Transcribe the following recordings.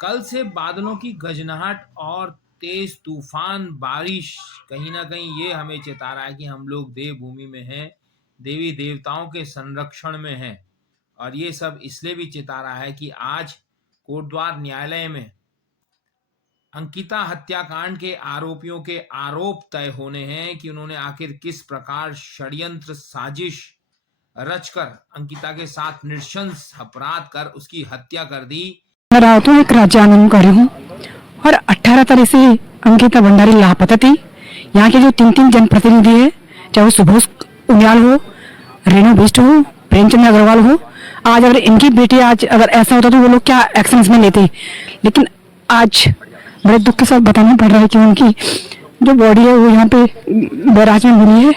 कल से बादलों की गजनाहट और तेज तूफान बारिश कहीं ना कहीं ये हमें चेता रहा है कि हम लोग देवभूमि में हैं, देवी देवताओं के संरक्षण में हैं। और ये सब इसलिए भी चेता रहा है कि आज कोटद्वार न्यायालय में अंकिता हत्याकांड के आरोपियों के आरोप तय होने हैं कि उन्होंने आखिर किस प्रकार षड्यंत्र साजिश रचकर अंकिता के साथ नृशंस अपराध कर उसकी हत्या कर दी। मैं रावतों एक राज्य आंदोलनकारी हूँ और 18 तारीख से अंकिता भंडारी लापता थी। यहाँ के जो तीन जनप्रतिनिधि है, चाहे वो सुभाष उनियाल हो, रेणु बिष्ट हो, प्रेमचंद अग्रवाल हो, आज अगर इनकी बेटी आज अगर ऐसा होता तो वो लोग क्या एक्शन इसमें लेते। लेकिन आज बड़े दुख के साथ बताना पड़ रहा है कि उनकी जो बॉडी है वो यहाँ पे बैराज में मिली है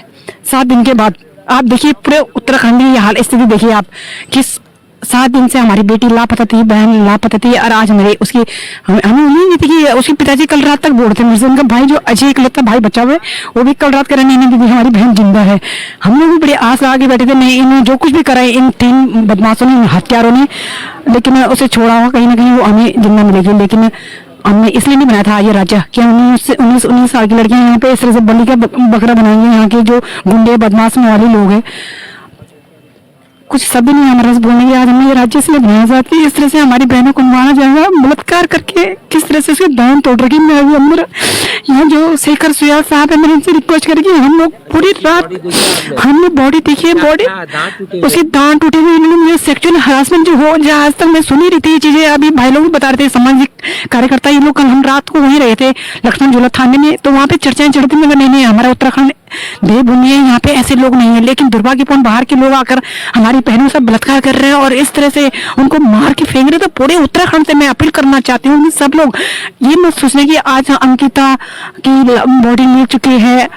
7 दिन के बाद। आप देखिए पूरे उत्तराखंड में ये हाल स्थिति देखिए आप, किस 7 दिन से हमारी बेटी लापता थी, बहन लापता थी। और आज हमारे उसकी हमें उम्मीद नहीं थी कि उसके पिताजी कल रात तक बोल थे मुझसे, उनका भाई जो अजय इकलौता भाई बचा हुआ है वो भी कल रात कर नहीं दीदी हमारी बहन जिंदा है। हम लोग भी बड़ी आस लगा के बैठे थे, नहीं इन्होंने जो कुछ भी करा है इन 3 बदमाशों ने, हत्यारों ने, लेकिन उसे छोड़ा हुआ कहीं ना कहीं वो हमें जिंदा मिलेगी। लेकिन हमने इसलिए नहीं बनाया था ये राज्य कि 19 साल की लड़कियां यहाँ पे इस तरह से बलि का बकरा बनाएंगे। यहाँ के जो गुंडे बदमाश वाले लोग हैं, कुछ सभी नहीं हमारे से बोलने के आज हमने ये राज्य इसलिए बनाया जाती है इस तरह से हमारी बहनों को मारा जाएगा, बलात्कार करके किस तरह से उसके दान तोड़ रखी। मैं अभी अंदर यहाँ जो शेखर सुयाल साहब है, मैंने इनसे रिक्वेस्ट करी कि हम लोग पूरी रात हमने बॉडी देखी है, बॉडी उसके दांत टूटे हुए, इन्होंने मुझे सेक्सुअल हरासमेंट जो हो जहाँ आज तक मैं सुनी रही थी ये चीजें, अभी भाई लोग भी बता रहे थे, सामाजिक कार्यकर्ता ये लोग, कल हम रात को वहीं रहे थे लक्ष्मण झूला थाने में, तो वहाँ पे चर्चाएं चढ़ती। मगर नहीं हमारा उत्तराखंड देवभूमि है, यहाँ पे ऐसे लोग नहीं है। लेकिन दुर्भाग्यपूर्ण बाहर के लोग आकर हमारी बहनों से बलात्कार कर रहे हैं और इस तरह से उनको मार के फेंक रहे। तो पूरे उत्तराखंड से मैं अपील करना चाहती हूँ कि सब लोग ये मत सोचने कि आज अंकिता की बॉडी मिल चुकी है,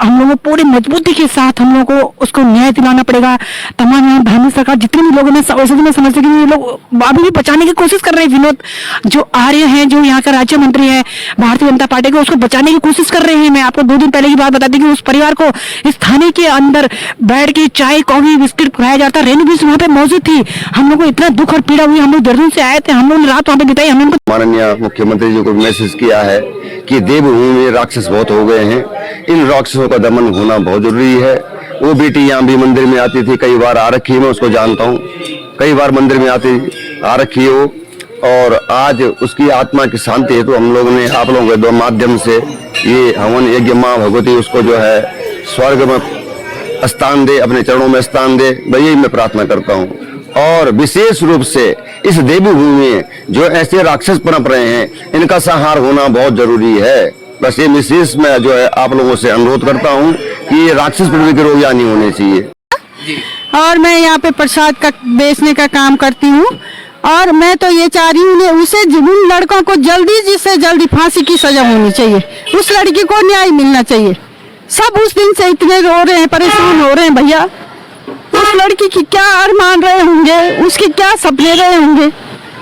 हम लोगों को पूरी मजबूती के साथ हम लोगों को उसको न्याय दिलाना पड़ेगा। तमाम यहाँ बहनी सरकार जितने भी लोग हैं, वैसे तो मैं समझती हूँ ये लोग अभी भी बचाने की कोशिश कर रहे हैं। विनोद जो आर्य हैं, जो यहाँ का राज्य मंत्री है भारतीय जनता पार्टी के, उसको बचाने की कोशिश कर रहे हैं। मैं आपको 2 दिन पहले की बात बता दी कि उस परिवार को इस थाने के अंदर बैठ के चाय कॉफी बिस्किट खिलाया जाता। रेणु भी वहाँ पे मौजूद थी। हम लोग को इतना दुख और पीड़ा हुई, हम लोग दर्जन से आए थे, हम लोगों ने रात वहाँ पे बिताई। हमने उनको माननीय मुख्यमंत्री जी को मैसेज किया है कि देवभूमि में राक्षस बहुत हो गए हैं, इन राक्षसों का दमन होना बहुत जरूरी है। वो बेटी यहाँ भी मंदिर में आती थी, कई बार आ रखी है, मैं उसको जानता हूँ, कई बार मंदिर में आती आ रखी है वो। और आज उसकी आत्मा की शांति है तो हम लोगों ने आप लोगों के माध्यम से ये हवन यज्ञ माँ भगवती उसको जो है स्वर्ग में स्थान दे, अपने चरणों में स्थान दे, यही मैं प्रार्थना करता हूँ। और विशेष रूप से इस देवभूमि में जो ऐसे राक्षस पनप रहे हैं इनका संहार होना बहुत जरूरी है। बस ये विशेष मैं जो है आप लोगों से अनुरोध करता हूँ कि ये राक्षस प्रवृत्ति के रोग यहाँ नहीं होने चाहिए। और मैं यहाँ पे प्रसाद का बेचने का काम करती हूँ और मैं तो ये चाह रही हूँ उसे उन लड़कों को जल्दी से जल्दी फांसी की सजा होनी चाहिए, उस लड़की को न्याय मिलना चाहिए। सब उस दिन से इतने रो रहे हैं, परेशान हो रहे हैं भैया। उस लड़की की क्या अरमान रहे होंगे, उसके क्या सपने रहे होंगे।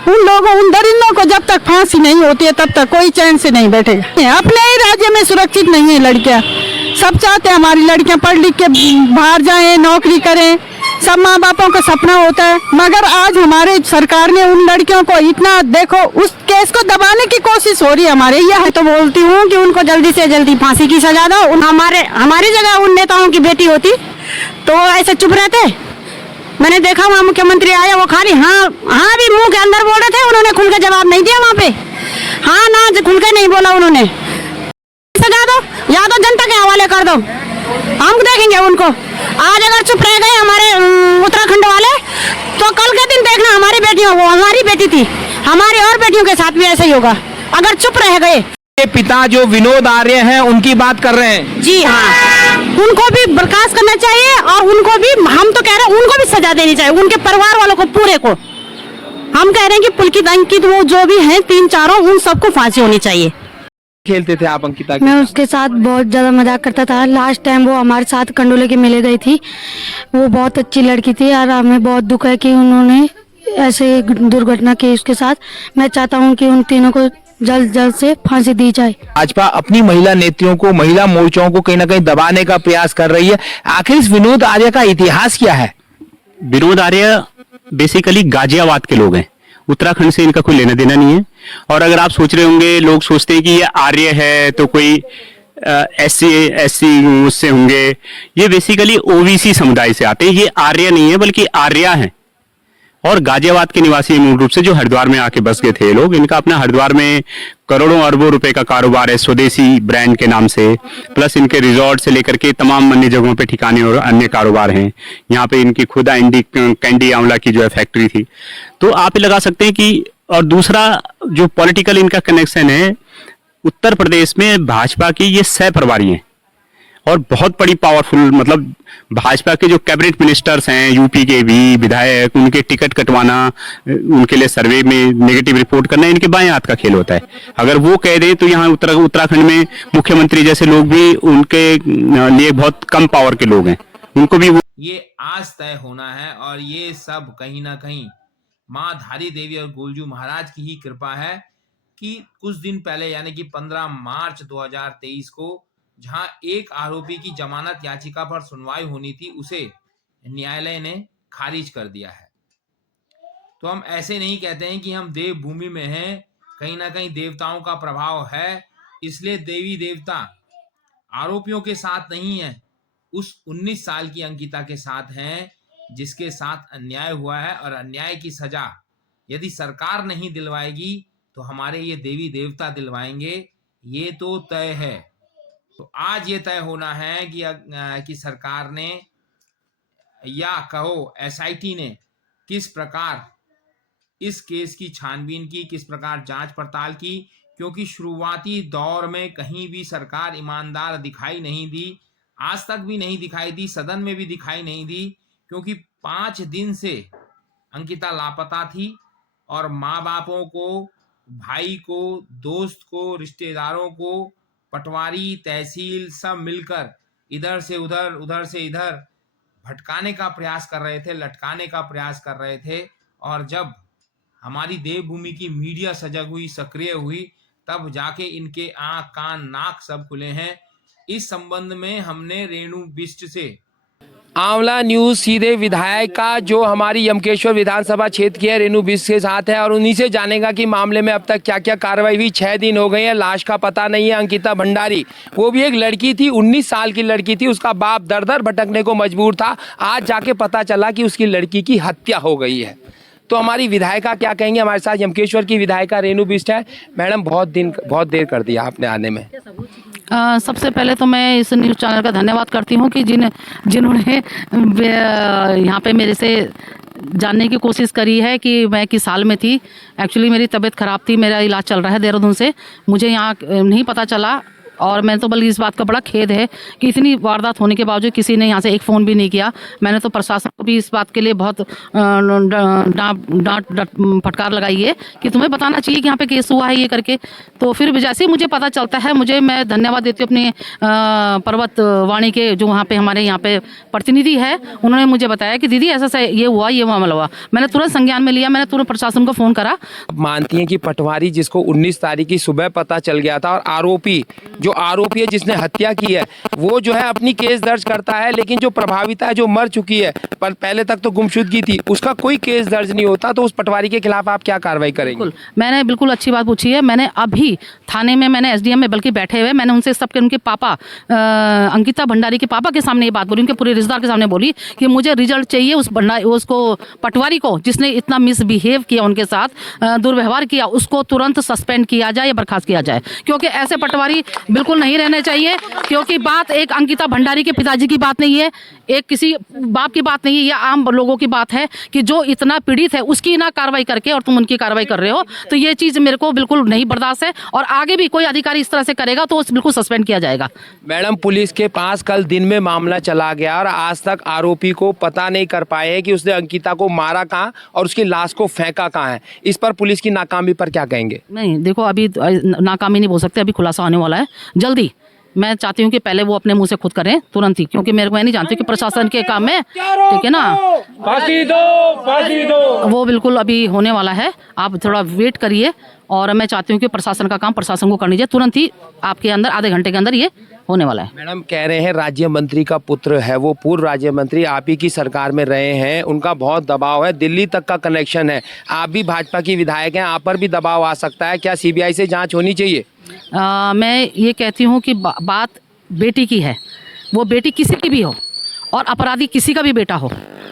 उन लोगों उन दरिंदों को जब तक फांसी नहीं होती है तब तक कोई चैन से नहीं बैठेगा। अपने ही राज्य में सुरक्षित नहीं है लड़कियां। सब चाहते हैं हमारी लड़कियां पढ़ लिख के बाहर जाएं, नौकरी करें, सब माँ बापों का सपना होता है। मगर आज हमारे सरकार ने उन लड़कियों को इतना, देखो उस केस को दबाने की कोशिश हो रही है हमारे। यह तो बोलती हूँ कि उनको जल्दी से जल्दी फांसी की सजा दो। हमारी जगह उन नेताओं की बेटी होती तो ऐसे चुप रहते। मैंने देखा वहाँ मुख्यमंत्री आया, वो खाली हाँ भी मुंह के अंदर बोल रहे थे, उन्होंने खुल के जवाब नहीं दिया वहाँ पे। हाँ ना खुल के नहीं बोला उन्होंने। सजा दो या तो जनता के हवाले कर दो, हम देखेंगे उनको। आज अगर चुप रह गए हमारे उत्तराखंड वाले तो कल के दिन देखना हमारी बेटियों, वो हमारी बेटी थी, हमारी और बेटियों के साथ भी ऐसा ही होगा अगर चुप रह गए। पिता जो विनोद आर्य हैं उनकी बात कर रहे हैं। जी हाँ, उनको भी बर्खास्त करना चाहिए और उनको भी, हम तो कह रहे हैं उनको भी सजा देनी चाहिए, उनके परिवार वालों को पूरे को। हम कह रहे हैं कि पुलकित अंकित वो जो भी हैं 3-4 उन सबको फांसी होनी चाहिए। खेलते थे आप अंकिता के? मैं उसके साथ बहुत ज्यादा मजाक करता था। लास्ट टाइम वो हमारे साथ कंडोले के मेले गई थी। वो बहुत अच्छी लड़की थी और हमें बहुत दुख है कि उन्होंने ऐसे दुर्घटना की उसके साथ। मैं चाहता हूँ कि उन तीनों को जल्द से फांसी दी जाए। भाजपा अपनी महिला नेत्रियों को, महिला मोर्चाओं को कहीं ना कहीं दबाने का प्रयास कर रही है। आखिर इस विनोद आर्य का इतिहास क्या है? विनोद आर्य बेसिकली गाजियाबाद के लोग हैं, उत्तराखंड से इनका कोई लेना देना नहीं है। और अगर आप सोच रहे होंगे, लोग सोचते हैं कि ये आर्य है तो कोई एससी उससे होंगे, ये बेसिकली ओबीसी समुदाय से आते हैं। ये आर्य नहीं है बल्कि आर्या हैं, और गाजियाबाद के निवासी मूल रूप से जो हरिद्वार में आके बस गए थे ये लोग। इनका अपना हरिद्वार में करोड़ों अरबों रुपए का कारोबार है स्वदेशी ब्रांड के नाम से, प्लस इनके रिजॉर्ट से लेकर के तमाम अन्य जगहों पे ठिकाने और अन्य कारोबार हैं। यहाँ पे इनकी खुद कैंडी आंवला की जो है फैक्ट्री थी। तो आप ये लगा सकते हैं कि, और दूसरा जो पॉलिटिकल इनका कनेक्शन है, उत्तर प्रदेश में भाजपा की ये सहप्रभारी हैं और बहुत बड़ी पावरफुल, मतलब भाजपा के जो कैबिनेट मिनिस्टर्स हैं यूपी के भी विधायक, उनके टिकट कटवाना, उनके लिए सर्वे में नेगेटिव रिपोर्ट करना इनके बाएं हाथ का खेल होता है। अगर वो कह दें तो यहाँ उत्तराखंड में मुख्यमंत्री जैसे लोग भी उनके लिए बहुत कम पावर के लोग हैं, उनको भी ये आज तय होना है। और ये सब कहीं ना कहीं माँ धारी देवी और गोलजू महाराज की ही कृपा है कि कुछ दिन पहले यानी कि 15 मार्च 2023 को जहां एक आरोपी की जमानत याचिका पर सुनवाई होनी थी, उसे न्यायालय ने खारिज कर दिया है। तो हम ऐसे नहीं कहते हैं कि हम देवभूमि में हैं, कहीं ना कहीं देवताओं का प्रभाव है, इसलिए देवी देवता आरोपियों के साथ नहीं है, उस 19 साल की अंकिता के साथ हैं जिसके साथ अन्याय हुआ है। और अन्याय की सजा यदि सरकार नहीं दिलवाएगी तो हमारे ये देवी देवता दिलवाएंगे, ये तो तय है। तो आज ये तय होना है कि सरकार ने या कहो एसआईटी ने किस प्रकार इस केस की छानबीन की, किस प्रकार जांच पड़ताल की, क्योंकि शुरुआती दौर में कहीं भी सरकार ईमानदार दिखाई नहीं दी, आज तक भी नहीं दिखाई दी, सदन में भी दिखाई नहीं दी, क्योंकि 5 दिन से अंकिता लापता थी और माँ बापों को, भाई को, दोस्त को, रिश्तेदारों को, पटवारी, तहसील सब मिलकर इधर से उधर, उधर से इधर भटकाने का प्रयास कर रहे थे, लटकाने का प्रयास कर रहे थे। और जब हमारी देवभूमि की मीडिया सजग हुई, सक्रिय हुई, तब जाके इनके आंख, कान, नाक सब खुले हैं। इस संबंध में हमने रेणु बिष्ट से आंवला न्यूज़ सीधे विधायक का जो हमारी यमकेश्वर विधानसभा क्षेत्र की है रेणु बिष्ट के साथ है और उन्हीं से जानेगा कि मामले में अब तक क्या क्या कार्रवाई हुई। 6 दिन हो गए हैं, लाश का पता नहीं है। अंकिता भंडारी, वो भी एक लड़की थी, 19 साल की लड़की थी, उसका बाप दर दर भटकने को मजबूर था, आज जाके पता चला कि उसकी लड़की की हत्या हो गई है। तो हमारी विधायिका क्या कहेंगे। हमारे साथ यमकेश्वर की विधायिका रेणु बिष्ट है। मैडम, बहुत देर कर दिया आपने आने में। सबसे पहले तो मैं इस न्यूज़ चैनल का धन्यवाद करती हूँ कि जिन्होंने यहाँ पे मेरे से जानने की कोशिश करी है कि मैं किस हाल में थी। एक्चुअली मेरी तबीयत ख़राब थी, मेरा इलाज चल रहा है देहरादून से, मुझे यहाँ नहीं पता चला। और मैं तो बल्कि इस बात का बड़ा खेद है कि इतनी वारदात होने के बावजूद किसी ने यहाँ से एक फ़ोन भी नहीं किया। मैंने तो प्रशासन को भी इस बात के लिए बहुत डांट फटकार लगाई है कि तुम्हें बताना चाहिए कि यहाँ पे केस हुआ है ये करके। तो फिर जैसे ही मुझे पता चलता है, मैं धन्यवाद देती हूँ अपने पर्वत वाणी के जो वहाँ पे हमारे यहाँ पे प्रतिनिधि है, उन्होंने मुझे बताया कि दीदी ऐसा ये हुआ, ये मामला हुआ। मैंने तुरंत संज्ञान में लिया, मैंने तुरंत प्रशासन को फ़ोन करा। मानती हैं कि पटवारी जिसको 19 तारीख की सुबह पता चल गया था और आरोपी है जिसने हत्या की है, वो जो है अपनी केस दर्ज करता है, लेकिन जो प्रभाविता है, जो मर चुकी है, पर पहले तक तो गुमशुदगी थी, उसका कोई केस दर्ज नहीं होता, तो उस पटवारी के खिलाफ आप क्या कार्रवाई करेंगे। मैंने बिल्कुल अच्छी बात पूछी है। मैंने अभी थाने में, मैंने एसडीएम में बल्कि बैठे हुए, मैंने उनसे सबके, उनके पापा अंकिता भंडारी के पापा के सामने ये बात बोली, उनके पूरे रिश्तेदार के सामने बोली कि मुझे रिजल्ट चाहिए उसको पटवारी को जिसने इतना मिसबिहेव किया, उनके साथ दुर्व्यवहार किया, उसको तुरंत सस्पेंड किया जाए या बर्खास्त किया जाए, क्योंकि ऐसे पटवारी बिल्कुल नहीं रहने चाहिए। क्योंकि बात एक अंकिता भंडारी के पिताजी की बात नहीं है, एक किसी बाप की बात नहीं है, यह आम लोगों की बात है कि जो इतना पीड़ित है उसकी ना कार्रवाई करके और तुम उनकी कार्रवाई कर रहे हो। तो ये चीज़ मेरे को बिल्कुल नहीं बर्दाश्त है और आगे भी कोई अधिकारी इस तरह से करेगा तो बिल्कुल सस्पेंड किया जाएगा। मैडम, पुलिस के पास कल दिन में मामला चला गया और आज तक आरोपी को पता नहीं कर पाए कि उसने अंकिता को मारा कहाँ और उसकी लाश को फेंका कहाँ है। इस पर पुलिस की नाकामी पर क्या कहेंगे। नहीं, देखो, अभी नाकामी नहीं बोल सकते, अभी खुलासा होने वाला है जल्दी। मैं चाहती हूँ कि पहले वो अपने मुंह से खुद करें तुरंत ही, क्योंकि मैं नहीं जानती कि प्रशासन के काम में, ठीक है ना, फांसी दो। वो बिल्कुल अभी होने वाला है, आप थोड़ा वेट करिए और मैं चाहती हूँ कि प्रशासन का काम प्रशासन को करनी चाहिए, तुरंत ही आपके अंदर आधे घंटे के अंदर ये होने वाला है। मैडम कह रहे हैं राज्य मंत्री का पुत्र है वो, पूर्व राज्य मंत्री, आप ही की सरकार में रहे हैं, उनका बहुत दबाव है, दिल्ली तक का कनेक्शन है, आप भी भाजपा की विधायक हैं, आप पर भी दबाव आ सकता है, क्या सीबीआई से जांच होनी चाहिए? मैं ये कहती हूँ कि बात बेटी की है, वो बेटी किसी की भी हो और अपराधी किसी का भी बेटा हो,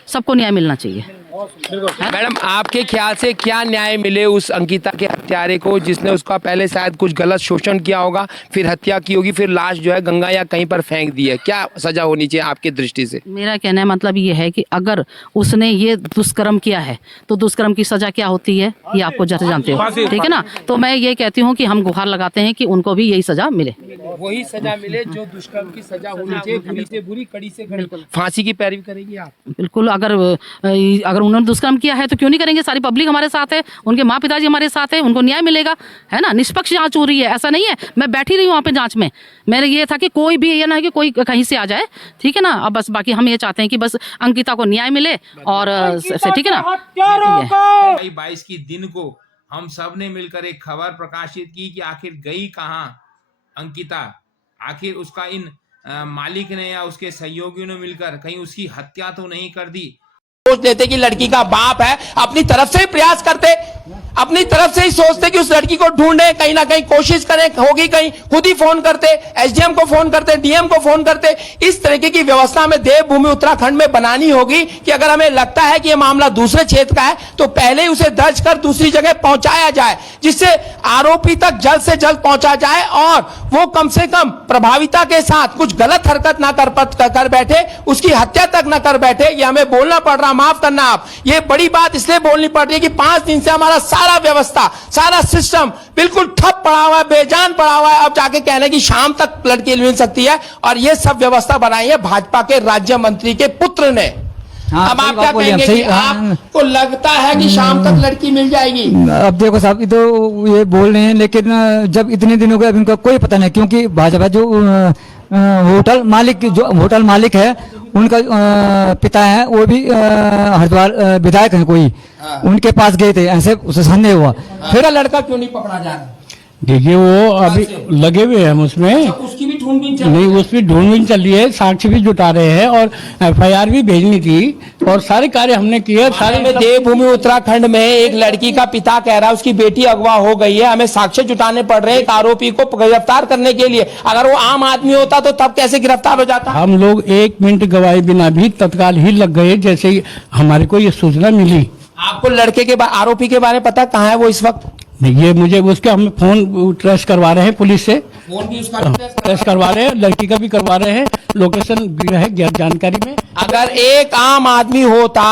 सबको न्याय मिलना चाहिए। मैडम आपके ख्याल से क्या न्याय मिले उस अंकिता के हत्यारे को, जिसने उसका पहले शायद कुछ गलत शोषण किया होगा, फिर हत्या की होगी, फिर लाश जो है गंगा या कहीं पर फेंक दी है, क्या सजा होनी चाहिए आपकी दृष्टि से? मेरा कहना है मतलब ये है कि अगर उसने ये दुष्कर्म किया है तो दुष्कर्म की सजा क्या होती है ये आपको जैसे जानते हो, ठीक है ना। तो मैं ये कहती हूँ कि हम गुहार लगाते हैं कि उनको भी यही सजा मिले, वही सजा मिले जो दुष्कर्म की सजा होनी चाहिए, बुरी से बुरी, कड़ी से कड़ी। फांसी की पैरवी करेगी आप? बिल्कुल। अगर उन्होंने दुष्कर्म किया है तो क्यों नहीं करेंगे, सारी पब्लिक हमारे साथ है, उनके माँ पिताजी हमारे साथ है, उनको न्याय मिलेगा, है ना। निष्पक्ष जांच हो रही है, ऐसा नहीं है मैं बैठी रही हूँ वहाँ पे जांच में, मेरे ये था कि कोई भी ये ना है कि कोई कहीं से आ जाए, ठीक है ना। अब बस बाकी हम ये चाहते हैं कि बस अंकिता को न्याय मिले और ठीक है ना। 22 की दिन को हम सब ने मिलकर एक खबर प्रकाशित की कि आखिर गई कहाँ अंकिता, आखिर उसका इन मालिक ने या उसके सहयोगियों ने मिलकर कहीं उसकी हत्या तो नहीं कर दी। सोच लेते कि लड़की का बाप है, अपनी तरफ से ही प्रयास करते, अपनी तरफ से ही सोचते कि उस लड़की को ढूंढे, कहीं ना कहीं कोशिश करें, होगी कहीं, खुद ही फोन करते, एसडीएम को फोन करते, डीएम को फोन करते। इस तरीके की व्यवस्था में देवभूमि उत्तराखंड में बनानी होगी कि अगर हमें लगता है कि यह मामला दूसरे क्षेत्र का है तो पहले ही उसे दर्ज कर दूसरी जगह पहुंचाया जाए, जिससे आरोपी तक जल्द से जल्द पहुंचा जाए और वो कम से कम प्रभाविता के साथ कुछ गलत हरकत ना कर बैठे, उसकी हत्या तक ना कर बैठे। ये हमें बोलना पड़ रहा, माफ करना आप, ये बड़ी बात इसलिए बोलनी पड़ रही है कि 5 दिन से हमारा सारा व्यवस्था, सारा सिस्टम बिल्कुल ठप पड़ा हुआ है, बेजान पड़ा हुआ है। अब जाके कहने की शाम तक लड़की मिल सकती है, और ये सब व्यवस्था बनाई है भाजपा के राज्य मंत्री के पुत्र ने। अब आप क्या कहेंगे कि आपको लगता है कि शाम तक लड़की मिल जाएगी? अब देखो साहब, तो ये बोल रहे हैं, लेकिन जब इतने दिन हो गए अभी इनका कोई पता नहीं, क्योंकि भाजपा जो होटल मालिक है उनका पिता है, वो भी हरिद्वार विधायक है कोई, उनके पास गए थे, ऐसे उसे संदेह हुआ। फिर लड़का क्यों नहीं पकड़ा जा रहा? देखिए वो अभी लगे हुए हैं उसमें, उसकी भी ढूंढबीन चल नहीं उसकी ढूंढबीन चल रही है, साक्ष्य भी जुटा रहे हैं और एफआईआर भी भेजनी थी और सारे कार्य हमने किए। सारे में देवभूमि उत्तराखंड में एक लड़की का पिता कह रहा है उसकी बेटी अगवा हो गई है, हमें साक्ष्य जुटाने पड़ रहे हैं एक आरोपी को गिरफ्तार करने के लिए। अगर वो आम आदमी होता तो तब कैसे गिरफ्तार हो जाता? हम लोग 1 मिनट गवाए बिना भी तत्काल ही लग गए जैसे ही हमारे को ये सूचना मिली। आपको लड़के के आरोपी के बारे में पता कहाँ है वो इस वक्त? ये मुझे उसके हम फोन ट्रेस करवा रहे हैं पुलिस से, फोन भी उसका ट्रेस करवा रहे हैं, लड़की का भी करवा रहे हैं, लोकेशन भी है जानकारी में। अगर एक आम आदमी होता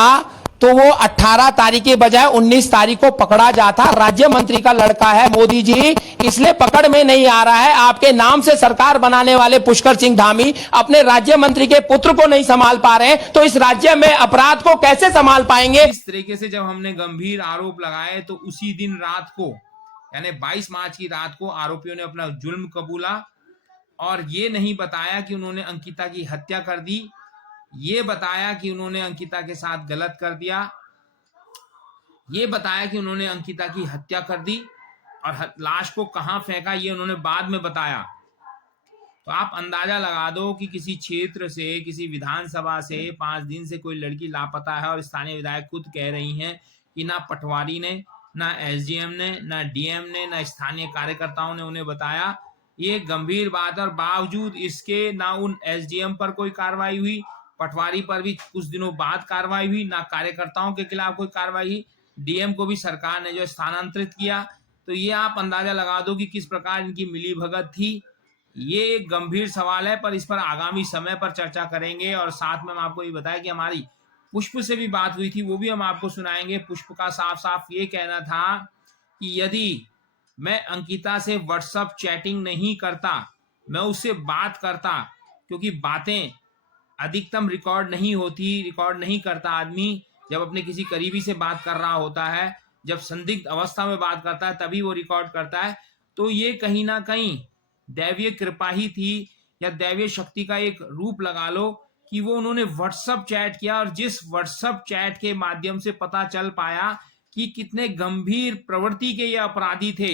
तो वो 18 तारीख के बजाय 19 तारीख को पकड़ा जाता। राज्य मंत्री का लड़का है मोदी जी, इसलिए पकड़ में नहीं आ रहा है। आपके नाम से सरकार बनाने वाले पुष्कर सिंह धामी अपने राज्य मंत्री के पुत्र को नहीं संभाल पा रहे हैं, तो इस राज्य में अपराध को कैसे संभाल पाएंगे? इस तरीके से जब हमने गंभीर आरोप लगाए तो उसी दिन रात को, यानी 22 मार्च की रात को आरोपियों ने अपना जुल्म कबूला और ये नहीं बताया कि उन्होंने अंकिता की हत्या कर दी, ये बताया कि उन्होंने अंकिता के साथ गलत कर दिया, ये बताया कि उन्होंने अंकिता की हत्या कर दी और लाश को कहां फेंका ये उन्होंने बाद में बताया। तो आप अंदाजा लगा दो कि किसी क्षेत्र से, किसी विधानसभा से 5 दिन से कोई लड़की लापता है और स्थानीय विधायक खुद कह रही हैं कि ना पटवारी ने, ना एसडीएम ने, ना डीएम ने, ना स्थानीय कार्यकर्ताओं ने उन्हें बताया। ये गंभीर बात, और बावजूद इसके ना उन एसडीएम पर कोई कार्रवाई हुई, पटवारी पर भी कुछ दिनों बाद कार्रवाई हुई, ना कार्यकर्ताओं के खिलाफ कोई कार्रवाई हुई, डीएम को भी सरकार ने जो स्थानांतरित किया। तो ये आप अंदाजा लगा दो कि किस प्रकार इनकी मिलीभगत थी। ये एक गंभीर सवाल है, पर इस पर आगामी समय पर चर्चा करेंगे। और साथ में हम आपको ये बताया कि हमारी पुष्प से भी बात हुई थी, वो भी हम आपको सुनाएंगे। पुष्प का साफ साफ ये कहना था कि यदि मैं अंकिता से व्हाट्सएप चैटिंग नहीं करता, मैं उससे बात करता, क्योंकि बातें अधिकतम रिकॉर्ड नहीं होती, रिकॉर्ड नहीं करता आदमी जब अपने किसी करीबी से बात कर रहा होता है, जब संदिग्ध अवस्था में बात करता है तभी वो रिकॉर्ड करता है। तो ये कहीं ना कहीं दैवीय कृपा ही थी या दैवीय शक्ति का एक रूप लगा लो कि वो उन्होंने व्हाट्सएप चैट किया, और जिस व्हाट्सएप चैट के माध्यम से पता चल पाया कि कितने गंभीर प्रवृत्ति के ये अपराधी थे।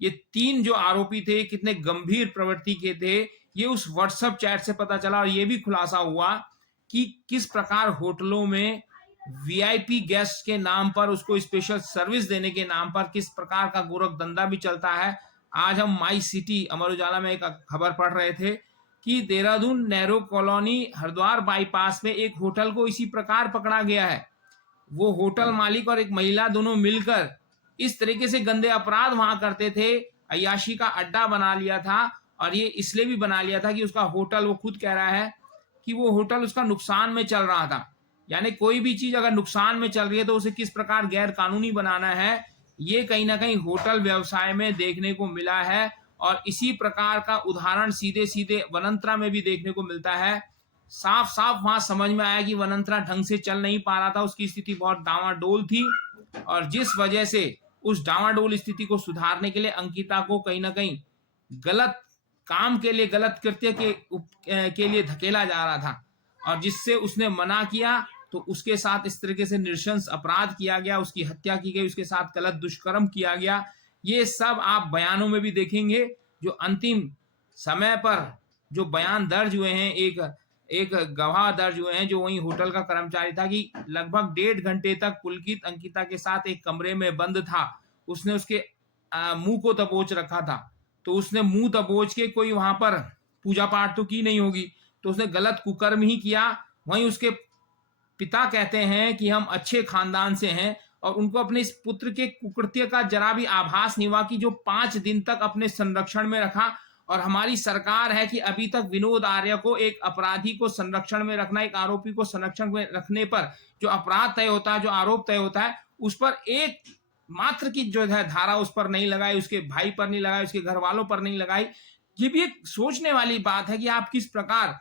ये 3 जो आरोपी थे कितने गंभीर प्रवृत्ति के थे, ये उस व्हाट्सएप चैट से पता चला। और ये भी खुलासा हुआ कि किस प्रकार होटलों में वीआईपी गेस्ट के नाम पर, उसको स्पेशल सर्विस देने के नाम पर किस प्रकार का गोरख धंधा भी चलता है। आज हम माई सिटी अमर उजाला में एक खबर पढ़ रहे थे कि देहरादून नेहरू कॉलोनी हरिद्वार बाईपास में एक होटल को इसी प्रकार पकड़ा गया है। वो होटल मालिक और एक महिला दोनों मिलकर इस तरीके से गंदे अपराध वहां करते थे, अय्याशी का अड्डा बना लिया था। और ये इसलिए भी बना लिया था कि उसका होटल, वो खुद कह रहा है कि वो होटल उसका नुकसान में चल रहा था। यानी कोई भी चीज अगर नुकसान में चल रही है तो उसे किस प्रकार गैर कानूनी बनाना है, ये कहीं ना कहीं होटल व्यवसाय में देखने को मिला है। और इसी प्रकार का उदाहरण सीधे सीधे वनंतरा में भी देखने को मिलता है। साफ साफ वहां समझ में आया कि वनंतरा ढंग से चल नहीं पा रहा था, उसकी स्थिति बहुत डावाडोल थी। और जिस वजह से उस डावाडोल स्थिति को सुधारने के लिए अंकिता को कहीं ना कहीं गलत काम के लिए, गलत कृत्य के लिए धकेला जा रहा था। और जिससे उसने मना किया तो उसके साथ इस तरीके से नृशंस अपराध किया गया, उसकी हत्या की गई, उसके साथ गलत दुष्कर्म किया गया। ये सब आप बयानों में भी देखेंगे। जो अंतिम समय पर जो बयान दर्ज हुए हैं, एक गवाह दर्ज हुए हैं जो वहीं होटल का कर्मचारी था, कि लगभग 1.5 घंटे तक पुलकित अंकिता के साथ एक कमरे में बंद था। उसने उसके मुंह को दबोच रखा था, तो उसने मुंह दबोच के, कोई वहां पर पूजा पाठ तो की नहीं होगी, तो उसने गलत कुकर्म ही किया। वहीं उसके पिता कहते हैं कि हम अच्छे खानदान से हैं, और उनको अपने इस पुत्र के कुकृत्य का जरा भी आभास नहीं हुआ कि जो 5 दिन तक अपने संरक्षण में रखा। और हमारी सरकार है कि अभी तक विनोद आर्य को, एक अपराधी को संरक्षण में रखना, एक आरोपी को संरक्षण में रखने पर जो अपराध तय होता है, जो आरोप तय होता है, उस पर एक मात्र की जो है धारा उस पर नहीं लगाई, उसके भाई पर नहीं लगाई, उसके घर वालों पर नहीं लगाई। ये भी एक सोचने वाली बात है कि आप किस प्रकार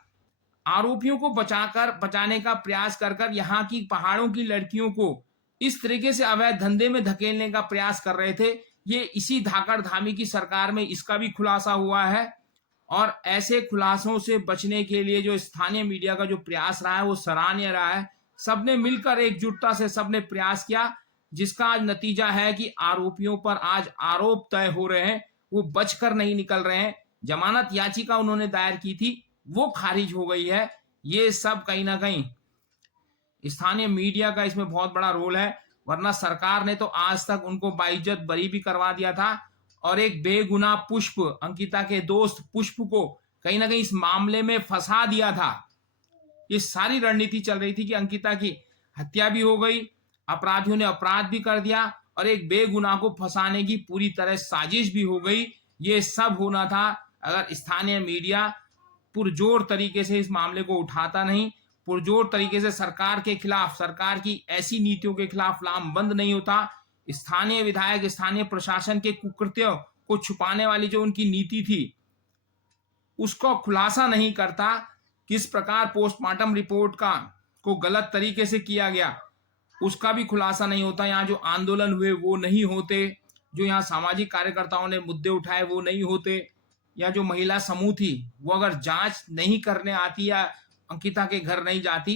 आरोपियों को बचाने का प्रयास कर यहाँ की पहाड़ों की लड़कियों को इस तरीके से अवैध धंधे में धकेलने का प्रयास कर रहे थे। ये इसी धाकड़ धामी की सरकार में इसका भी खुलासा हुआ है। और ऐसे खुलासों से बचने के लिए जो स्थानीय मीडिया का जो प्रयास रहा है वो सराहनीय रहा है। सबने मिलकर एकजुटता से सबने प्रयास किया, जिसका आज नतीजा है कि आरोपियों पर आज आरोप तय हो रहे हैं, वो बचकर नहीं निकल रहे हैं। जमानत याचिका उन्होंने दायर की थी, वो खारिज हो गई है। ये सब कहीं ना कहीं स्थानीय मीडिया का इसमें बहुत बड़ा रोल है, वरना सरकार ने तो आज तक उनको बाइज्जत बरी भी करवा दिया था। और एक बेगुनाह पुष्प, अंकिता के दोस्त पुष्प को कहीं ना कहीं इस मामले में फंसा दिया था। ये सारी रणनीति चल रही थी कि अंकिता की हत्या भी हो गई, अपराधियों ने अपराध भी कर दिया, और एक बेगुनाह को फंसाने की पूरी तरह साजिश भी हो गई। ये सब होना था अगर स्थानीय मीडिया पुरजोर तरीके से इस मामले को उठाता नहीं, पुरजोर तरीके से सरकार के खिलाफ, सरकार की ऐसी नीतियों के खिलाफ लामबंद नहीं होता। स्थानीय विधायक, स्थानीय प्रशासन के कुकृत्यों को छुपाने वाली जो उनकी नीति थी उसको खुलासा नहीं करता। किस प्रकार पोस्टमार्टम रिपोर्ट को गलत तरीके से किया गया उसका भी खुलासा नहीं होता। यहाँ जो आंदोलन हुए वो नहीं होते, जो यहाँ सामाजिक कार्यकर्ताओं ने मुद्दे उठाए वो नहीं होते, या जो महिला समूह थी वो अगर जांच नहीं करने आती या अंकिता के घर नहीं जाती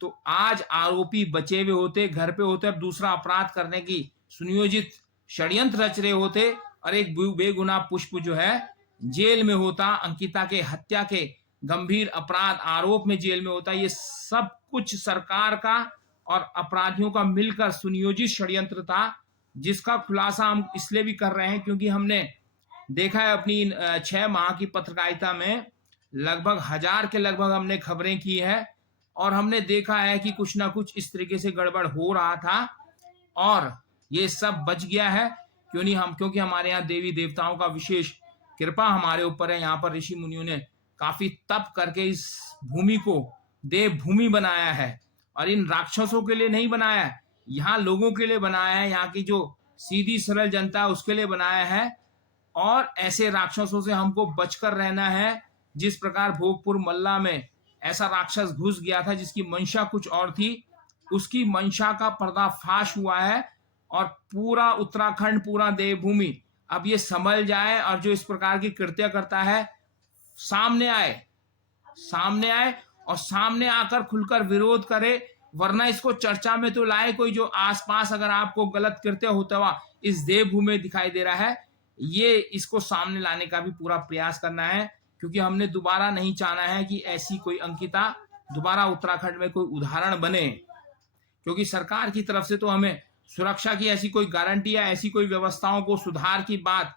तो आज आरोपी बचे हुए होते, घर पे होते, और दूसरा अपराध करने की सुनियोजित षड्यंत्र रच रहे होते, और एक बेगुनाह पुष्प जो है जेल में होता, अंकिता के हत्या के गंभीर अपराध आरोप में जेल में होता। ये सब कुछ सरकार का और अपराधियों का मिलकर सुनियोजित षड्यंत्र था, जिसका खुलासा हम इसलिए भी कर रहे हैं क्योंकि हमने देखा है अपनी 6 माह की पत्रकारिता में लगभग 1000 के लगभग हमने खबरें की है, और हमने देखा है कि कुछ ना कुछ इस तरीके से गड़बड़ हो रहा था, और ये सब बच गया है। क्योंकि हमारे यहाँ देवी देवताओं का विशेष कृपा हमारे ऊपर है। यहाँ पर ऋषि मुनियों ने काफी तप करके इस भूमि को देव भूमि बनाया है, और इन राक्षसों के लिए नहीं बनाया है, यहाँ लोगों के लिए बनाया है, यहाँ की जो सीधी सरल जनता है उसके लिए बनाया है। और ऐसे राक्षसों से हमको बचकर रहना है। जिस प्रकार भोगपुर मल्ला में ऐसा राक्षस घुस गया था जिसकी मंशा कुछ और थी, उसकी मंशा का पर्दाफाश हुआ है, और पूरा उत्तराखंड, पूरा देवभूमि अब ये संभल जाए, और जो इस प्रकार की कृत्य करता है सामने आए, और सामने आकर खुलकर विरोध करे। वरना इसको चर्चा में तो लाए कोई जो आसपास अगर आपको गलत कृत्य होता हुआ इस देवभूमि में दिखाई दे रहा है, ये इसको सामने लाने का भी पूरा प्रयास करना है, क्योंकि हमने दोबारा नहीं चाहना है कि ऐसी कोई अंकिता दोबारा उत्तराखंड में कोई उदाहरण बने। क्योंकि सरकार की तरफ से तो हमें सुरक्षा की ऐसी कोई गारंटी या ऐसी कोई व्यवस्थाओं को सुधार की बात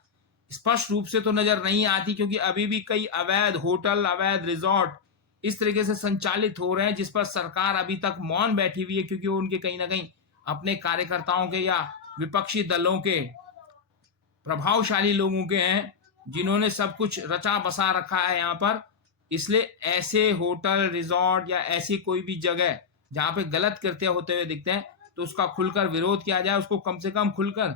स्पष्ट रूप से तो नजर नहीं आती, क्योंकि अभी भी कई अवैध होटल, अवैध रिजॉर्ट इस तरीके से संचालित हो रहे हैं जिस पर सरकार अभी तक मौन बैठी हुई है, क्योंकि वो उनके कहीं ना कहीं अपने कार्यकर्ताओं के या विपक्षी दलों के प्रभावशाली लोगों के हैं जिन्होंने सब कुछ रचा बसा रखा है यहाँ पर। इसलिए ऐसे होटल, रिजॉर्ट या ऐसी कोई भी जगह जहाँ पे गलत कृत्य होते हुए दिखते हैं तो उसका खुलकर विरोध किया जाए, उसको कम से कम खुलकर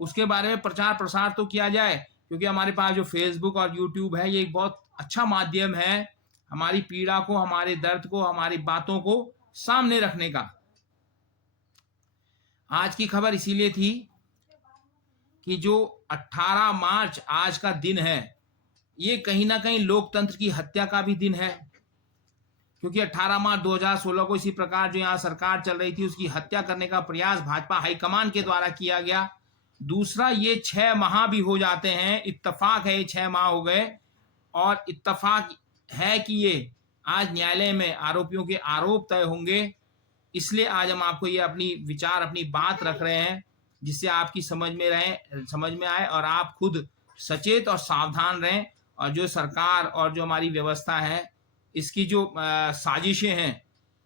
उसके बारे में प्रचार प्रसार तो किया जाए। क्योंकि हमारे पास जो फेसबुक और यूट्यूब है ये एक बहुत अच्छा माध्यम है हमारी पीड़ा को, हमारे दर्द को, हमारी बातों को सामने रखने का। आज की खबर इसीलिए थी कि जो 18 मार्च आज का दिन है ये कहीं ना कहीं लोकतंत्र की हत्या का भी दिन है, क्योंकि 18 मार्च 2016 को इसी प्रकार जो यहाँ सरकार चल रही थी उसकी हत्या करने का प्रयास भाजपा हाईकमान के द्वारा किया गया। दूसरा, ये 6 माह भी हो जाते हैं, इत्तेफाक है ये 6 माह हो गए, और इत्तेफाक है कि ये आज न्यायालय में आरोपियों के आरोप तय होंगे। इसलिए आज हम आपको ये अपनी विचार, अपनी बात रख रहे हैं जिससे आपकी समझ में आए और आप खुद सचेत और सावधान रहें, और जो सरकार और जो हमारी व्यवस्था है इसकी जो साजिशें हैं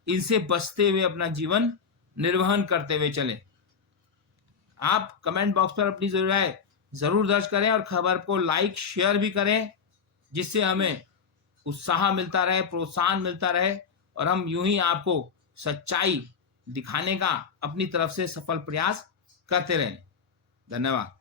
इनसे बचते हुए अपना जीवन निर्वहन करते हुए चलें। आप कमेंट बॉक्स पर अपनी राय जरूर दर्ज करें और खबर को लाइक शेयर भी करें, जिससे हमें उत्साह मिलता रहे, प्रोत्साहन मिलता रहे, और हम यूं ही आपको सच्चाई दिखाने का अपनी तरफ से सफल प्रयास करते रहें। धन्यवाद।